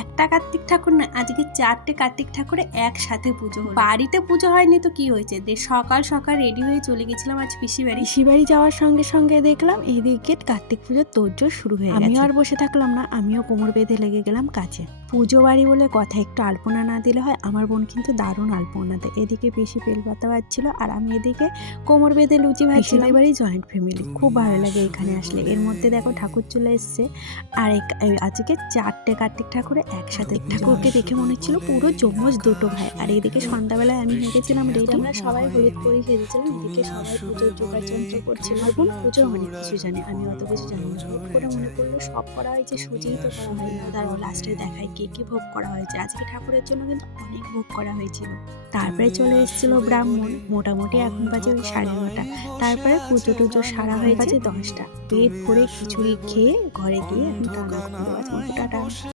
একটা কার্তিক ঠাকুর না, আজকে 4টে কার্তিক ঠাকুরে একসাথে পুজো হলো। বাড়িতে পুজো হয়নি তো কি হয়েছে, সকাল সকাল রেডি হয়ে চলে গেছিলাম আজ পিসিবাড়ি যাওয়ার সঙ্গে সঙ্গে দেখলাম এইদিকে কার্তিক পুজোর তোড়জোড় শুরু হয়ে গেছে। আমিও আর বসে থাকলাম না, আমিও কোমর বেঁধে লেগে গেলাম কাছে। পুজো বাড়ি বলে কথা, একটু আলপনা না দিলে হয়? আমার বোন কিন্তু দারুণ আলপনা দেয়। এদিকে পিসি বেলপাতা বাজছিল আর আমি এদিকে কোমর বেঁধে লুচি ভাজছিলাম। এবারই জয়েন্ট ফ্যামিলি, খুব ভালো লাগে এখানে আসলে। এর মধ্যে দেখো ঠাকুর চলে এসছে, আর আজকে 4টে কার্তিক ঠাকুরে একসাথে। ঠাকুরকে দেখে মনে হচ্ছিল পুরো যমজ দুটো ভাই। আর এদিকে সন্ধ্যাবেলায় আমি হয়ে গেছিলাম রেডি, আমরা সবাই হলুদ পরে সেজেছিলাম। এদিকে সবাই পুজোর যোগাযন্ত্র করছিল। আর বোন পুজো অনেক কিছু জানে, আমি অত কিছু জানি না। হুট করে মনে করলো সব করা হয়েছে, সুজিই তো করা হয় না। দাঁড়াও লাস্টে দেখাই কে কি ভোগ করা হয়েছে। আজকে ঠাকুরের জন্য কিন্তু অনেক ভোগ করা হয়েছিল। তারপরে চলে এসেছিল ব্রাহ্মণ, মোটামুটি এখন বাজে ওই 9:30। তারপরে পুজো টুজো সারা হয়ে বাজে 10টা। পেট ভরে খিচুড়ি খেয়ে ঘরে গিয়ে এখন টাটা।